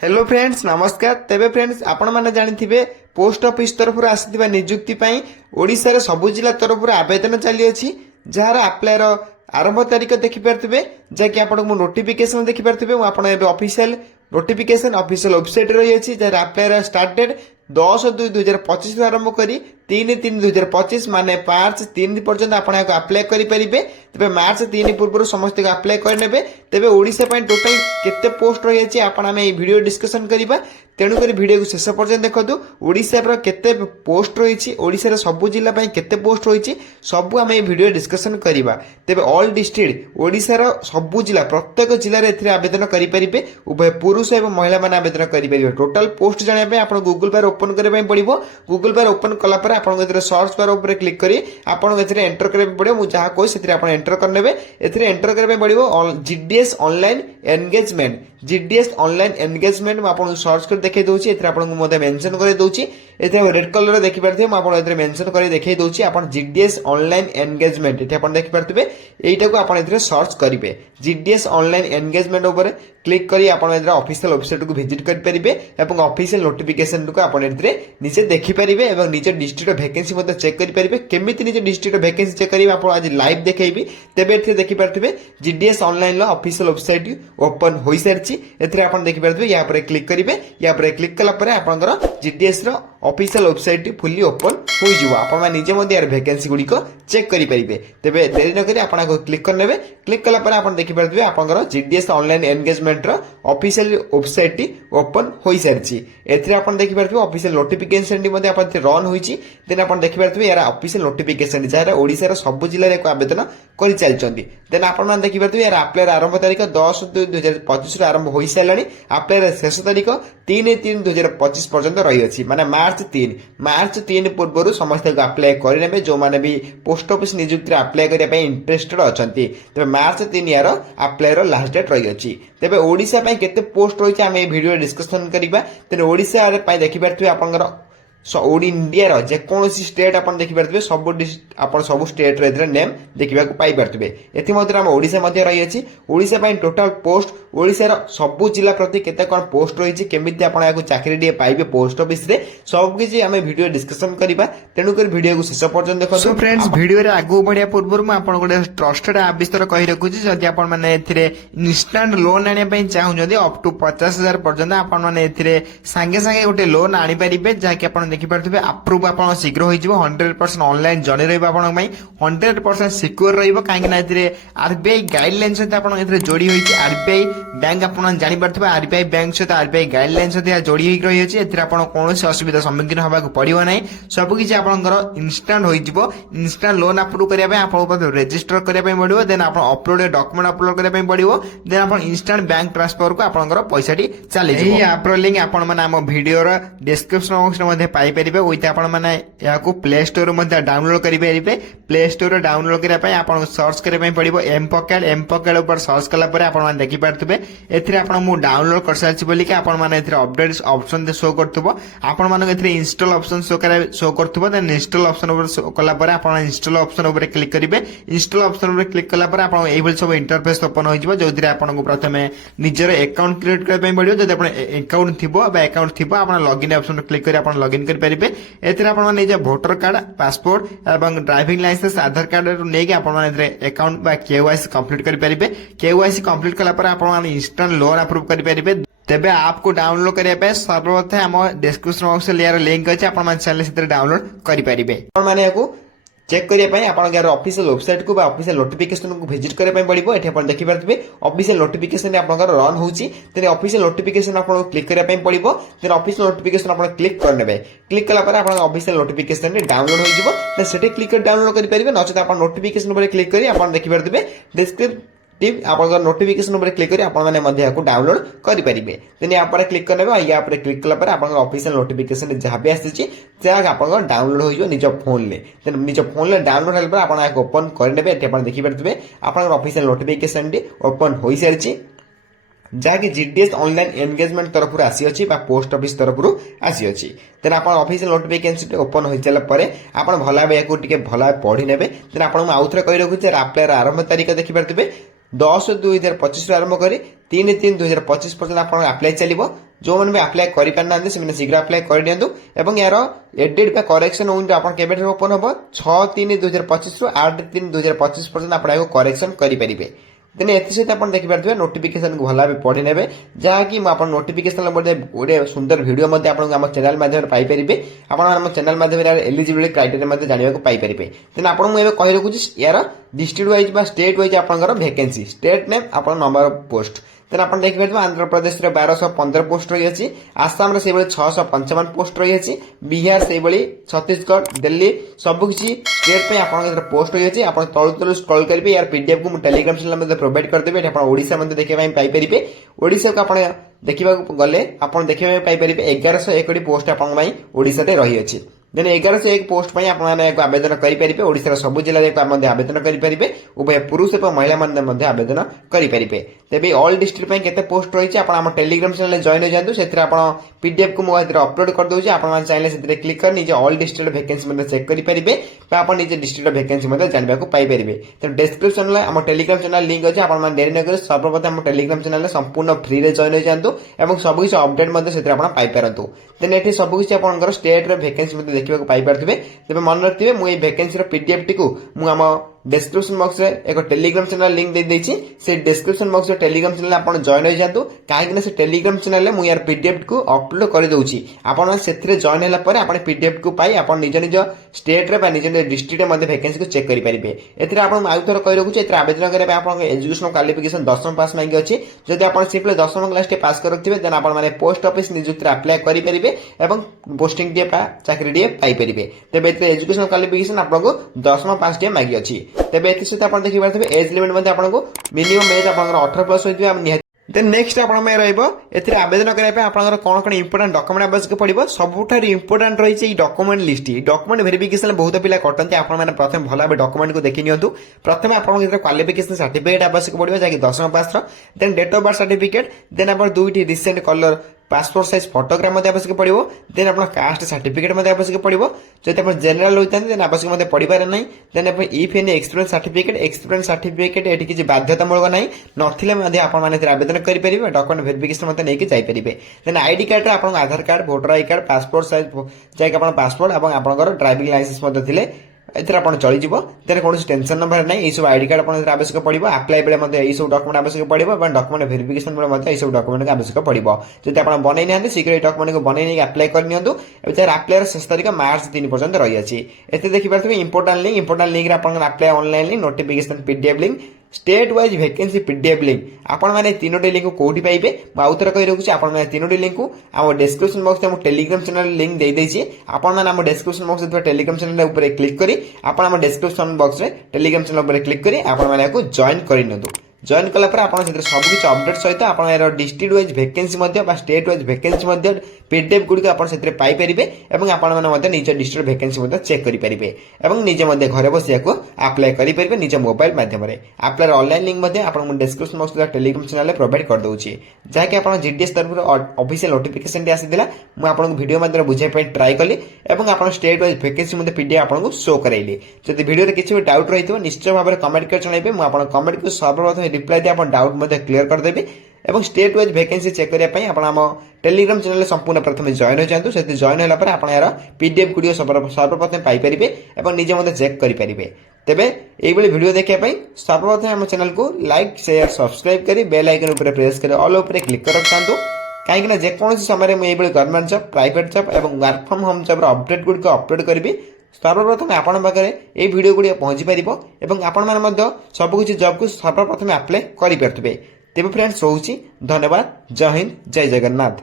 Hello friends नमस्कार। तेबे friends आपण माने जानिथिबे पोस्ट ऑफिस तरफ आसीथिबा नियुक्ति पई ओडिसा रे सबु जिला तरफ आवेदन चली अछि जार अप्लाई रो आरंभ तारीख देखि पारथिबे जाकि आपण को नोटिफिकेशन देखि पारथिबे आपण एबे ऑफिशियल नोटिफिकेशन ऑफिशियल वेबसाइट रही अछि जार अप्लाई रो स्टार्ट डेट 10/2/2025 आरंभ करी 3/3/2025 माने 5/3 पर्यंत आपण अप्लाई करि परिबे। तेबे मार्च 3 पूर्व समस्त को अप्लाई कर नेबे। तेबे ओडिसा पई टोटल केते पोस्ट रही अछि आपण हम ए वीडियो डिस्कशन करिबा। तेणु करी वीडियो को शेष पर्यंत देखतु। ओडिसा रो केते पोस्ट रही अछि, ओडिसा रो सब जिला पई केते पोस्ट रही अछि सब हम ए वीडियो डिस्कशन करिबा। तेबे ऑल डिस्ट्रिक्ट ओडिसा रो सब जिला प्रत्येक जिला रे एथिरे आवेदन करि परिबे। उभय पुरुष एवं महिला माने आवेदन करि परिबे। टोटल पोस्ट जानिया पे आपण गूगल पर ओपन करे पई पड़िबो। गूगल पर ओपन कला पर आपण एथिरे सर्च बार ऊपर क्लिक करी आपण एथिरे एंटर करे पड़िबो। मु जहा कोइ सेथिरे आपण एंटर कर नेबे। एथिरे एंटर करे पई पड़िबो GDS online engagement. GDS online engagement मु आपण सर्च कर देखै दोछि। एथिरे आपण मोते मेंशन करे दोछि। एथिरे रेड कलर रे देखि पारथिबे। मु आपण एथिरे मेंशन करे देखै दोछि। आपण जीडीएस ऑनलाइन एंगेजमेंट एथि आपण देखि पारथिबे। एइटा को आपण एथिरे सर्च करिवे। जीडीएस ऑनलाइन एंगेजमेंट ऊपर क्लिक करी आपण एथिरे ऑफिशियल वेबसाइट को विजिट कर परिबे एवं ऑफिशियल नोटिफिकेशन को आपण एथिरे निजे देखि परिबे एवं निजे डिस्ट्रिक्ट वैकेंसी मते चेक करि परिबे। केमिति निजे डिस्ट्रिक्ट वैकेंसी चेक करिवे आपण आज लाइव देखैबी। तेबे एथिरे देखि पारथिबे जीडीएस ऑनलाइन लो ऑफिशियल वेबसाइट ओपन होई सारछि। एथिरे आपण देखि पारथिबे या पर क्लिक करिवे। या पर क्लिक कला पर आपनकर जीडीएस रो ऑफिशियल वेबसाइट फुल्ली ओपन होई जिवो। आपण मा निजे मध्ये यार वैकेंसी गुडी को चेक करि परिबे। तेबे देरी न करी आपण को क्लिक कर नेबे। क्लिक कला पर आपण देखि पारथिबे आपनकर जीडीएस ऑनलाइन एंगेजमेंट रो ऑफिशियल वेबसाइट ओपन होई सारछि। एथिरे आपण देखि पारथिबे ऑफिशियल नोटिफिकेशन टी मध्ये आपण रन होईछि। देन आपण देखि पारथिबे यार ऑफिशियल नोटिफिकेशन जारा ओडिसा रो सब जिल्ला रे को आवेदन करि चलचंदी। देन आपण मान देखि पारथिबे यार अप्लाई आरंभ तारीख 10/2/2025 आरंभ होई सालानी। अप्लाई शेष तारीख 3/3/2025 पर्यंत रही अछि माने मार्च 3 पूर्व समस्त को अप्लाई करि नेबे। जो माने भी पोस्ट ऑफिस नियुक्ति अप्लाई करिया पे इंटरेस्टेड अछंती तबे मार्च 3 यार अप्लाई रो लास्ट डेट रही अछि। तबे ओडिसा पे केते पोस्ट रही हम ए वीडियो डिस्कशन करिबा। तेन ओडिसा रे पे देखि पारथि आपनकर ओडी इंडिया रो जे कोनोसी स्टेट आपण देखि पारथिबे सब आपण सब स्टेट रे एथरे नेम देखिबा को पाई पारथिबे। एथि मध्ये हम ओडिसा मध्ये रही अछि। ओडिसा पय टोटल पोस्ट ओडिसा रो सब जिला प्रति केते कोन पोस्ट रही छि केमिति आपण याको चाकरी दिए पाइबे पोस्ट ऑफिस रे सब किछि हमें वीडियो डिस्कशन करिबा। तेनु कर वीडियो को शेष पर्यंत देखो। सो फ्रेंड्स वीडियो रे आगो बढ़िया पूर्व में आपण गोटे ट्रस्टेड ऐप विस्तार कहि रखु छि। जदि आपण माने एथिरे इंस्टेंट लोन आने पय चाहू जदि अप टू 50,000 पर्यंत आपण माने एथिरे संगे संगे गोटे लोन आनी परिबे जाके आपण देखि पारथिबे अप्रूव आपण शीघ्र होई जिवो। 100% ऑनलाइन जर्नी रहबा आपण पय 100% सिक्योर रहइबो। काहे ना एथिरे आरबीआई गाइडलाइन से आपण एथिरे जोडी होई छि। आरबीआई बैंक आपण जानि पारथिबे आरबीआई बैंक से आरबीआई गाइडलाइन से जोडी होई रही अछि। एथिरे आपण कोनोसी असुविधा सम्मुखीन होबा को पड़िबो नै। सब किछि आपनकर इंस्टेंट होई जिवो। इंस्टेंट लोन अप्रूव करिया पय आपण पय रजिस्टर करिया पय पड़िबो। देन आपण अपलोड डॉक्यूमेंट अपलोड करिया पय पड़िबो। देन आपण इंस्टेंट बैंक ट्रांसफर को आपनकर पैसाटी चली जिवो। एही ऐप रो लिंक आपण माने हम वीडियो रो डिस्क्रिप्शन बॉक्स मध्ये पाई परिबे। ओइते आपण माने याको प्ले स्टोर मध्ये डाउनलोड करि परिबे। प्ले स्टोर रो डाउनलोड करिया पय आपण सर्च करिया पय पड़िबो एम पॉकेट ऊपर सर्च कला पर आपण माने देखि पारथिबे। एथिरे आपण मु डाउनलोड कर सारछि बोली कि आपण माने एथिरे अपडेट ऑप्शन दे शो करथबो। आपण माने एथिरे इंस्टॉल ऑप्शन शो करथबो। देन इंस्टॉल ऑप्शन ऊपर शो कला पर आपण इंस्टॉल ऑप्शन ऊपर क्लिक करिवे। इंस्टॉल ऑप्शन ऊपर क्लिक कला पर आपण एई सब इंटरफेस ओपन होई जिवो। जोदिरे आपण को प्रथमे निजर अकाउंट क्रिएट करे पय पड़ियो। जदि आपण अकाउंट थिबो बा अकाउंट थिबो आपण लॉगिन ऑप्शन क्लिक करी आपण लॉगिन कर परिबे। एथिरे आपण माने जे वोटर कार्ड पासपोर्ट एवं ड्राइविंग लाइसेंस आधार कार्ड रो नेकी आपण माने एथिरे अकाउंट बा केवाईसी कंप्लीट कर परिबे। केवाईसी कंप्लीट कला पर आपण माने इंस्टेंट लोन अप्रूव कर परिबे। तेबे आप को डाउनलोड करिया पे सर्वप्रथम हम डिस्क्रिप्शन बॉक्स ले यार लिंक अछि। आपण माने चैनल से डाउनलोड करि परिबे। आपण माने याको चेक करिया पय आपण यार ऑफिशियल वेबसाइट को बा ऑफिशियल नोटिफिकेशन को विजिट करे पय पड़िबो। एठी आपण देखि पारथिबे ऑफिशियल नोटिफिकेशन आपनकर रन होउची। तेने ऑफिशियल नोटिफिकेशन आपण क्लिक करिया पय पड़िबो। तेने ऑफिशियल नोटिफिकेशन आपण क्लिक कर नेबे। क्लिक कला पर आपण ऑफिशियल नोटिफिकेशन रे डाउनलोड होई जिवो। त सेठी क्लिक कर डाउनलोड करि परिबे। नचेत आपण नोटिफिकेशन पर क्लिक करी आपण देखि पारथिबे डिस्क्रिप्टिव आपण नोटिफिकेशन ऊपर क्लिक करी आपण माने मध्ये याको डाउनलोड करि परिबे। तेने या पर क्लिक करनेबे। या पर क्लिक कला पर आपण ऑफिशियल नोटिफिकेशन जहां भी आसीछि त्या आपण डाउनलोड होई जो निज फोन ले। तेने निज फोन ले डाउनलोड हल पर आपण याको ओपन करनेबे। एठी आपण देखि पारथिबे आपण ऑफिशियल नोटिफिकेशन डी ओपन होई सारछि जाकि जीडीएस ऑनलाइन एंगेजमेंट तरफ आसी अछि बा पोस्ट ऑफिस तरफ आसी अछि। तेन आपण ऑफिशियल नोटिफिकेशन ओपन होई चला परे आपण भला बेको टिके भला पढि नेबे। तेन आपण आउथरे कहि रखु जे अप्लाई आरंभ तारीख देखि पारथिबे 10/2/2025 आरंभ करी 3/3/2025 पर्यंत आपण अप्लाई चलिबो। जो मैंने भी अप्लाई कर पाना से शीघ्र अप्लाई कर दिंतु और यार एडिट बा करेक्शन विंडो आप केबे ओपन हम 6/3/2025 रु 8/3/2025 पर्यंत आप करेक्शन करेंगे। देन एथि सहित आप देखिपारे नोटिफिकेशन को भल भाव पढ़ी ने जहाँकि नोटिफिकेशन गोटे सुंदर भिडियो आप चैनल माध्यम पाइपर आप चैनल माध्यम एलिजिबिलिटी क्राइटेरिया जानवाक पाइपर। देन आपको मुझे कही रखुच्छी यार डिस्ट्रिक्ट वाइज स्टेट वाइज आप वैकेंसी स्टेट नेम आप नंबर ऑफ पोस्ट। देन आप देखिए आंध्र प्रदेश 1215 पोस्ट रही है, आसाम 655 पोस्ट रही है, बिहार से छत्तीसगढ़ दिल्ली सबकि स्टेट पे आप पोस्ट रही है। आप तलु तलु स्क्रॉल करेंगे यार पीडीएफ को टेलीग्राम चैनल प्रोवाइड करदेवी आप ओडिशा देखा पाइपर। ओडिशा को आप देखा गले आप देखा पाइपर 1101 पोस्ट आपशा रही है। देन 1101 पोस्ट पर आप आवेदन करेंगे। ओडिशार सब जिले में आवेदन करेंगे, उभय पुरुष और महिला मैंने आवेदन करेंगे। तेज ऑल डिस्ट्रिक्ट केते पोस्ट रही है टेलीग्राम चैनल जॉइन हो जातु से पीडीएफ को मुझे अपलोड कर दूसरी आप चाहिए से क्लिक कर निजे ऑल डिस्ट्रिक्ट वैकेंसी चेक करेंगे आप निजे डिस्ट्रिक्ट वैकेंसी जानवाक पाइपर। तो डिस्क्रिप्शन में आम टेलीग्राम चैनल लिंक अच्छे आप डेरी नगर सर्वप्रथम टेलीग्राम चैनल संपूर्ण फ्री में जॉइन हो जातु और सबकि अपडेट से पाइपारतु। देन ये सबकि आप स्टेट वैकेंसी देखा पाइपे। तेज मन रखिए मुझे वैकेंसी पीडीएफ टी को डिस्क्रिप्शन बॉक्स में एक टेलीग्राम चैनल लिंक दे देछि से डिस्क्रिप्शन बॉक्स में टेलीग्राम चैनल आप जॉइन हो जातु कहीं से टेलीग्राम चैनल मुझे यार पीडीएफ को अपलोड कर दूसरी आप जॉइन होला आप पीडीएफ को पाई आप निज निज स्टेट रे निज निज डिस्ट्रिक्ट में वैकेंसी को चेक करेंगे। एथिरे आपन आउ थोड़ा कहि रखुछि एथिरे आवेदन करे आप एजुकेशन क्वालिफिकेशन 10th पास मांगी अछि। जदि आप सिंपल 10th क्लास टे पास कर रखिबे देन आप माने पोस्ट ऑफिस नियुक्ति अप्लाई करि परिबे एवं पोस्टिंग टे चाकरी टे पाई परिबे। तबे एथिरे एजुकेशन क्वालिफिकेशन आपको 10th पास टे मांगी अछि। तेज एसत आप देखिए एज लिमिट आपको मिनिमम एज आप 18+ होती। देन नेक्स्ट आप आवेदन करने आप कौन कौन इंपोर्टेंट डॉक्यूमेंट आवश्यक पड़ो सबुठ इंपोर्टेंट रही डॉक्यूमेंट लिस्ट। डॉक्यूमेंट वेरिफिकेशन बहुत पिला कटती आप प्रथम भल भाव डॉक्यूमेंट को देखी नियंतु। प्रथम आप क्वालिफिकेशन सर्टिफिकेट आवश्यक पड़ो जैसे 10th pass. Then date of birth certificate. Then आप 2टी recent colour passport size photograph आवश्यक पड़ो। देन आप कास्ट सर्टिफिकेट आवश्यक पड़ो जब आप जेनराल होता है आवश्यक पड़े ना। देन आप इफ एनी एक्सपीरियंस सर्टिफिकेट ये किसी बाध्यतामूलक ना नथिले आप आवेदन करेंगे डॉक्यूमेंट वेरिफिकेशन नहीं जापर। देन आईडी कार्ड आप Aadhaar card voter I card passport size जैक पासपोर्ट और आप ड्राइविंग लाइसेंस थे एथर आप चलीज। देन कौन टेंशन नंबर ना ये सब आईडी कार्ड आप आवश्यक पड़ो अप्लाई बेले ये सब डॉक्यूमेंट आवश्यक पड़ो और डॉक्यूमेंट वेरिफिकेशन बेले ये सब डॉक्यूमेंट आवश्यक पड़ो। जब आप बनई ना शीघ्र डॉक्यूमेंट को बनई अप्लाई कर नियंतु। अप्लाई शेष तारीख मार्च 3 पर्यंत रही है। देखिए important link apply online link notification PDF link state wise vacancy PDF link आपण मैंने 3टी लिंक कोठी पाइबे आउथर कहि रखुछि आपण मैंने 3टी लिंक को आम डिस्क्रिप्शन बॉक्स में टेलीग्राम चैनल लिंक दे देछि। आपण मैंने आम डिस्क्रिप्शन बॉक्स में टेलीग्राम चैनल ऊपर क्लिक करी आपण आम डिस्क्रिप्शन बॉक्स में टेलीग्राम चैनल ऊपर क्लिक करी आपण मैंने को जॉइन कर नियंतु। जॉइन कलापर आप सबकि अपडेट सहित आप district wise vacancy state wise vacancy PDF गुड़िक पाइपर और आप निज डिस्ट्रिक्ट वैकेंसी चेक करेंगे और निजे घर बस अप्लाई करेंगे निज मोबाइल माध्यम अप्लाई ऑनलाइन लिंक आप description box Telegram channel provide कर दूसरी जहाँकि आप जीडीएस तरफ ऑफिशियल नोटिफिकेशन आसाला मुझे वीडियो माध्यम बुझाई ट्राई कली और आप स्टेट वाइज वैकेंसी पीडीएफ आपको शो कराइली। जब वीडियो किसी भी डाउट रही है निश्चय भाव में कमेंट कर जन मुझे कमेंट को सर्वप्रथम रिप्लाई दी डाउट क्लियर करदेवी और स्टेट वाइज वैकेंसी चेक करने आप टेलीग्राम चैनल संपूर्ण प्रथम जॉइन हो जातु से जॉइन होगा आप यार पीडीएफ गुड़ी सर्वप्रथम पाइपर और निजे चेक करेंगे। तेबे ये वीडियो देखापी सर्वप्रथम आम चैनल को लाइक शेयर सब्सक्राइब कर बेल आइकन ऊपर प्रेस कर ऑल ऊपर क्लिक कर रखता कहीं जेकोसी समय में गवर्नमेंट जॉब प्राइवेट जॉब और work from home job update गुड़िक अपलोड करी सर्वप्रथम आपण पाखे ये वीडियो गुड़ी पहुंची पार और आपण सबकि जॉब को सर्वप्रथम अप्लाई करेंगे। तेज फ्रेंड्स रोची धन्यवाद। जय हिंद जय जगन्नाथ।